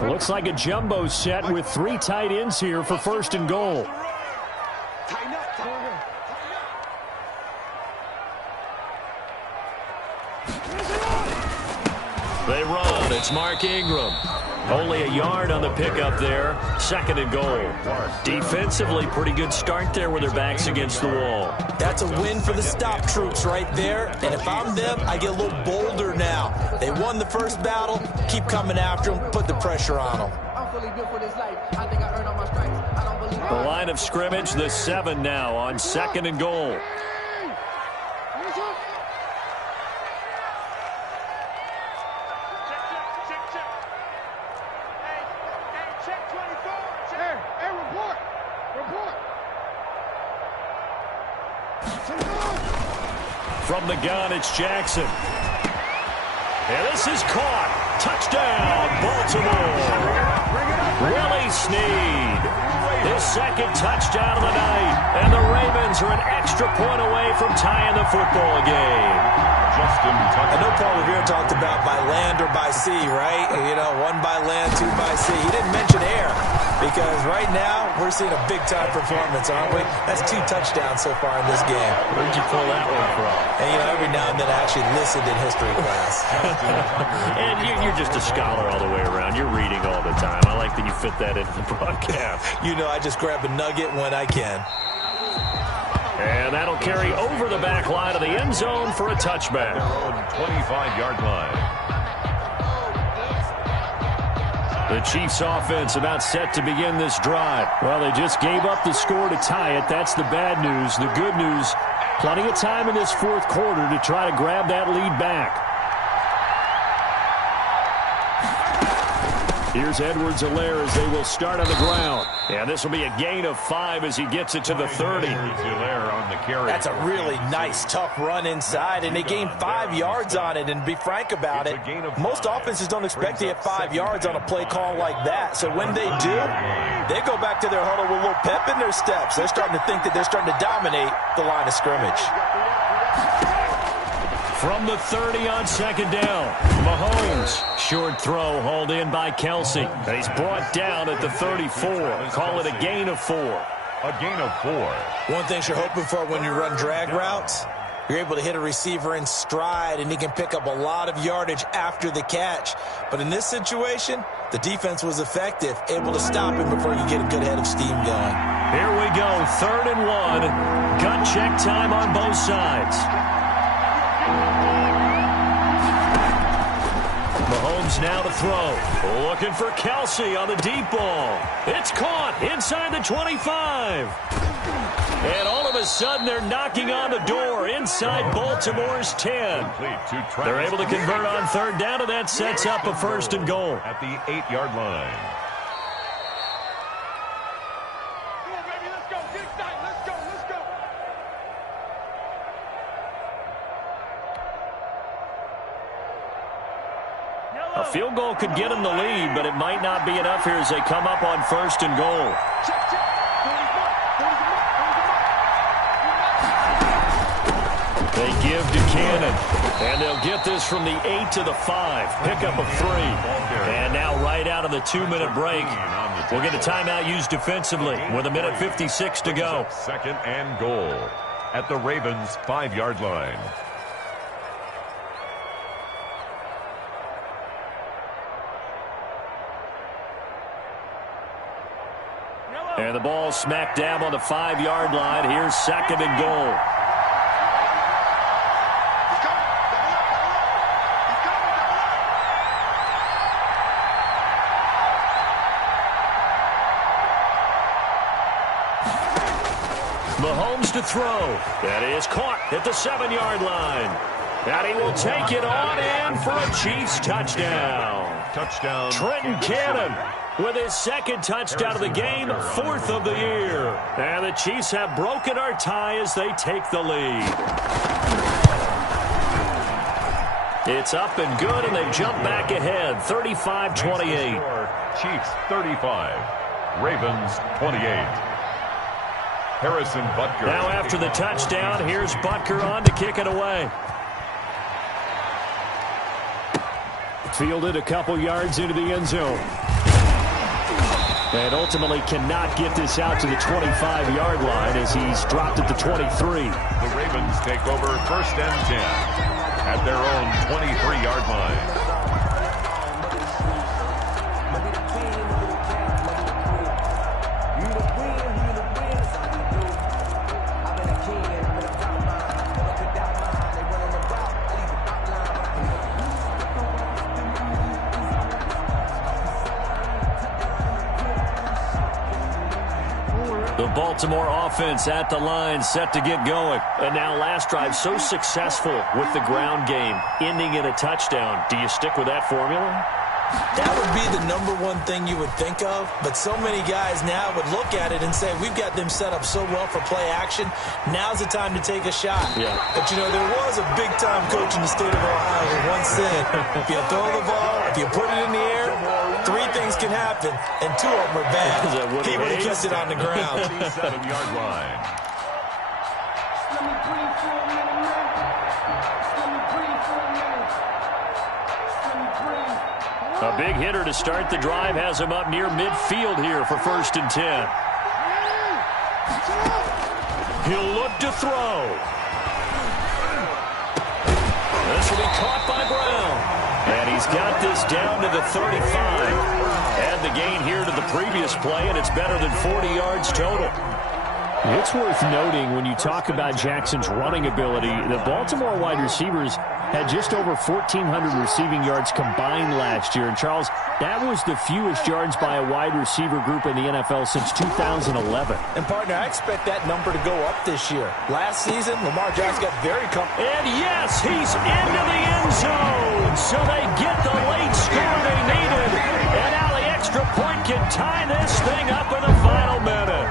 Looks like a jumbo set with 3 tight ends here for first and goal. They run. It's Mark Ingram. Only a yard on the pickup there. Second and goal. Defensively, pretty good start there with their backs against the wall. That's a win for the stop troops right there. And if I'm them, I get a little bolder now. They won the first battle. Keep coming after them. Put the pressure on them. The line of scrimmage, the 7 now on second and goal. From the gun, it's Jackson. And this is caught. Touchdown, Baltimore. Willie Snead. His second touchdown of the night. And the Ravens are an extra point away from tying the football game. I know Paul Revere talked about by land or by sea, right? You know, 1 by land, 2 by sea. He didn't mention air because right now we're seeing a big-time performance, aren't we? That's 2 touchdowns so far in this game. Where'd you pull that one from? And, you know, every now and then I actually listened in history class. And you're just a scholar all the way around. You're reading all the time. I like that you fit that into the broadcast. You know, I just grab a nugget when I can. And that'll carry over the back line of the end zone for a touchback. 25-yard line. The Chiefs offense about set to begin this drive. Well, they just gave up the score to tie it. That's the bad news. The good news, plenty of time in this fourth quarter to try to grab that lead back. Here's Edwards-Helaire as they will start on the ground. And this will be a gain of 5 as he gets it to the 30. That's a really nice, tough run inside, and they gained 5 yards on it. And to be frank about it, most offenses don't expect to get 5 yards on a play call like that. So when they do, they go back to their huddle with a little pep in their steps. They're starting to think that they're starting to dominate the line of scrimmage. From the 30 on second down, Mahomes. Short throw hauled in by Kelsey. And he's brought down at the 34. Call it a gain of 4. A gain of 4. One thing you're hoping for when you run drag routes, you're able to hit a receiver in stride, and he can pick up a lot of yardage after the catch. But in this situation, the defense was effective, able to stop him before you get a good head of steam going. Here we go, 3rd and 1. Gut check time on both sides. Mahomes now to throw. Looking for Kelsey on the deep ball. It's caught inside the 25. And all of a sudden, they're knocking on the door inside Baltimore's 10. They're able to convert on 3rd down, and that sets up a 1st and goal. At the 8-yard line. A field goal could get them the lead, but it might not be enough here as they come up on 1st and goal. They give to Cannon, and they'll get this from the 8 to the 5. Pickup of 3. And now right out of the 2-minute break, we'll get a timeout used defensively with 1:56 to go. 2nd and goal at the Ravens' 5-yard line. And the ball smack dab on the 5-yard line. Here's 2nd and goal. Mahomes to throw. That is caught at the 7-yard line. And he will take it on in for a Chiefs touchdown. Touchdown. Trenton Cannon with his second touchdown of the game, fourth of the year. And the Chiefs have broken our tie as they take the lead. It's up and good, and they've jumped back ahead, 35-28. Chiefs 35, Ravens 28. Harrison Butker. Now after the touchdown, here's Butker on to kick it away. Fielded a couple yards into the end zone. And ultimately cannot get this out to the 25-yard line as he's dropped at the 23. The Ravens take over 1st and 10 at their own 23-yard line. The Baltimore offense at the line, set to get going. And now last drive so successful with the ground game, ending in a touchdown. Do you stick with that formula? That would be the #1 thing you would think of, but so many guys now would look at it and say, we've got them set up so well for play action, now's the time to take a shot. Yeah. But, you know, there was a big-time coach in the state of Ohio who once said, if you throw the ball, if you put it in the air, 3 things can happen, and 2 of them are bad. He would have kept it on the ground. 7-yard line. A big hitter to start the drive has him up near midfield here for 1st and 10. He'll look to throw. This will be caught by Brown. And he's got this down to the 35. Add the gain here to the previous play, and it's better than 40 yards total. It's worth noting when you talk about Jackson's running ability, the Baltimore wide receivers had just over 1,400 receiving yards combined last year. And, Charles, that was the fewest yards by a wide receiver group in the NFL since 2011. And, partner, I expect that number to go up this year. Last season, Lamar Jackson got very comfortable. And, yes, he's into the end zone. So they get the late score they needed. And now the extra point can tie this thing up in the final minute.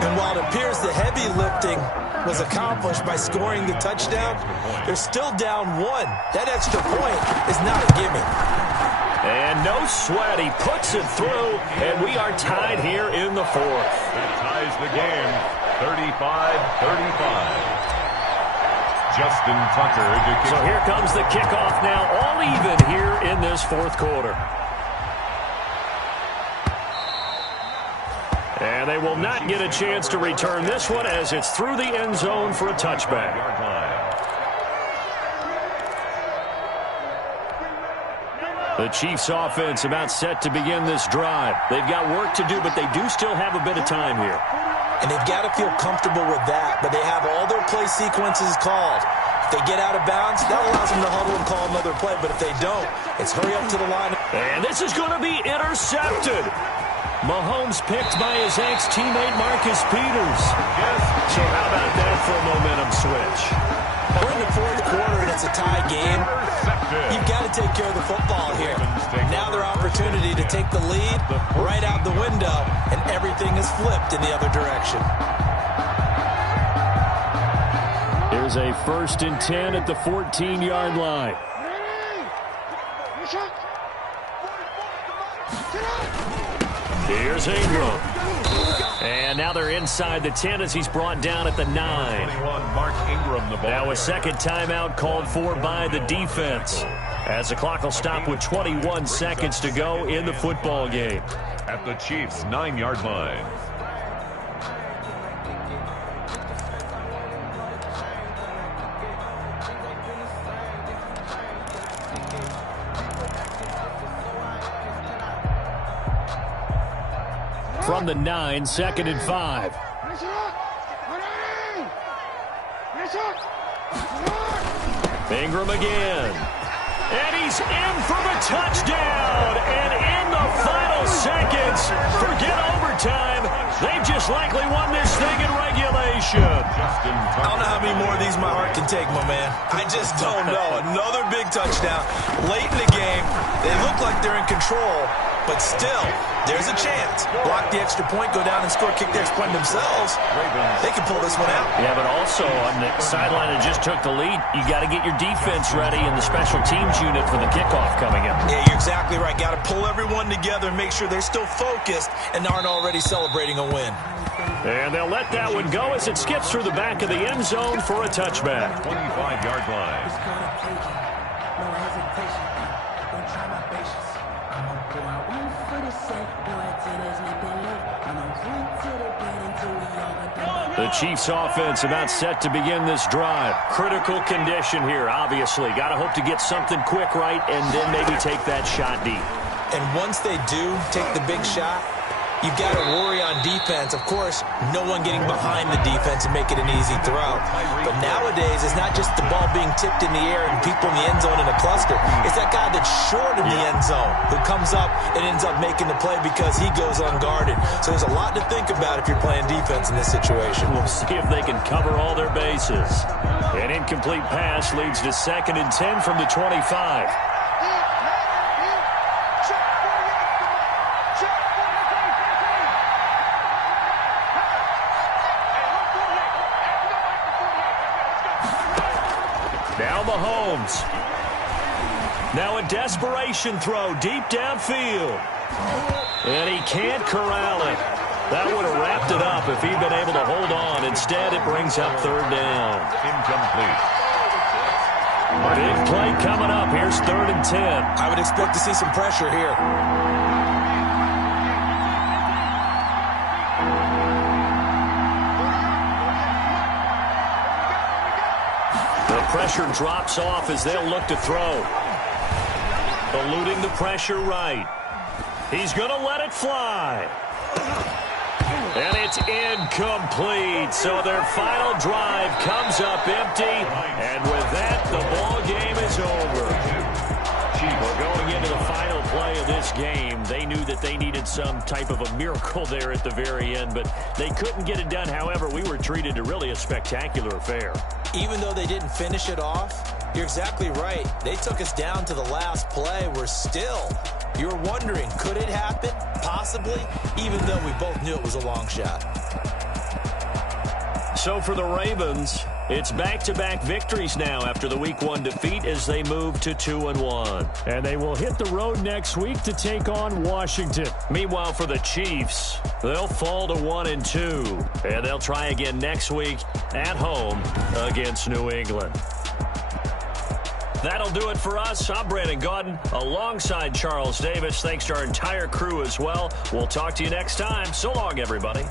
And while it appears the heavy lifting was accomplished by scoring the touchdown, they're still down 1. That extra point is not a gimme. And no sweat. He puts it through, and we are tied here in the 4th. That ties the game, 35-35. Justin Tucker to kick. So here comes the kickoff now, all even here in this 4th quarter. And they will not get a chance to return this one as it's through the end zone for a touchback. The Chiefs offense about set to begin this drive. They've got work to do, but they do still have a bit of time here. And they've got to feel comfortable with that, but they have all their play sequences called. If they get out of bounds, that allows them to huddle and call another play, but if they don't, it's hurry up to the line. And this is going to be intercepted. Mahomes picked by his ex-teammate Marcus Peters. Yes. So how about that for a momentum switch? We're in the 4th quarter and it's a tie game. You've got to take care of the football here. Now their opportunity to take the lead right out the window, and everything is flipped in the other direction. Here's a 1st and 10 at the 14-yard line. Here's Ingram. And now they're inside the 10 as he's brought down at the 9. 21, Mark Ingram, the ball. Now a second timeout called for by the defense, as the clock will stop with 21 seconds to go in the football game. At the Chiefs' 9-yard line. From the 9, 2nd and 5. Ingram again. And he's in for the touchdown. And in the final seconds, forget overtime. They've just likely won this thing in regulation. completion. I don't know how many more of these my heart can take, my man. I just don't know. Another big touchdown. Late in the game, they look like they're in control, but still, there's a chance. Block the extra point, go down and score, kick the extra point themselves. They can pull this one out. Yeah, but also on the sideline that just took the lead, you got to get your defense ready in the special teams unit for the kickoff coming up. Yeah, you're exactly right. Got to pull everyone together and make sure they're still focused and aren't already celebrating a win. And they'll let that one go as it skips through the back of the end zone for a touchback. 25-yard line. The Chiefs offense about set to begin this drive. Critical condition here, obviously. Got to hope to get something quick right and then maybe take that shot deep. And once they do take the big shot, you've got to worry on defense. Of course, no one getting behind the defense and make it an easy throw. But nowadays, it's not just the ball being tipped in the air and people in the end zone in a cluster. It's that guy that's short in the end zone who comes up and ends up making the play because he goes unguarded. So there's a lot to think about if you're playing defense in this situation. We'll see if they can cover all their bases. An incomplete pass leads to 2nd and 10 from the 25. Now Mahomes. Now a desperation throw deep downfield. And he can't corral it. That would have wrapped it up if he'd been able to hold on. Instead, it brings up 3rd down. Incomplete. Big play coming up. Here's 3rd and 10. I would expect to see some pressure here. Pressure drops off as they'll look to throw. Eluding the pressure right. He's going to let it fly. And it's incomplete. So their final drive comes up empty. And with that, the ball game is over. We're going into the final play of this game. They knew that they needed some type of a miracle there at the very end, but they couldn't get it done. However, we were treated to really a spectacular affair. Even though they didn't finish it off, you're exactly right. They took us down to the last play. We're still, you were wondering, could it happen? Possibly, even though we both knew it was a long shot. So for the Ravens, it's back-to-back victories now after the Week 1 defeat as they move to 2-1. And they will hit the road next week to take on Washington. Meanwhile, for the Chiefs, they'll fall to 1-2. And they'll try again next week at home against New England. That'll do it for us. I'm Brandon Gaudin alongside Charles Davis. Thanks to our entire crew as well. We'll talk to you next time. So long, everybody.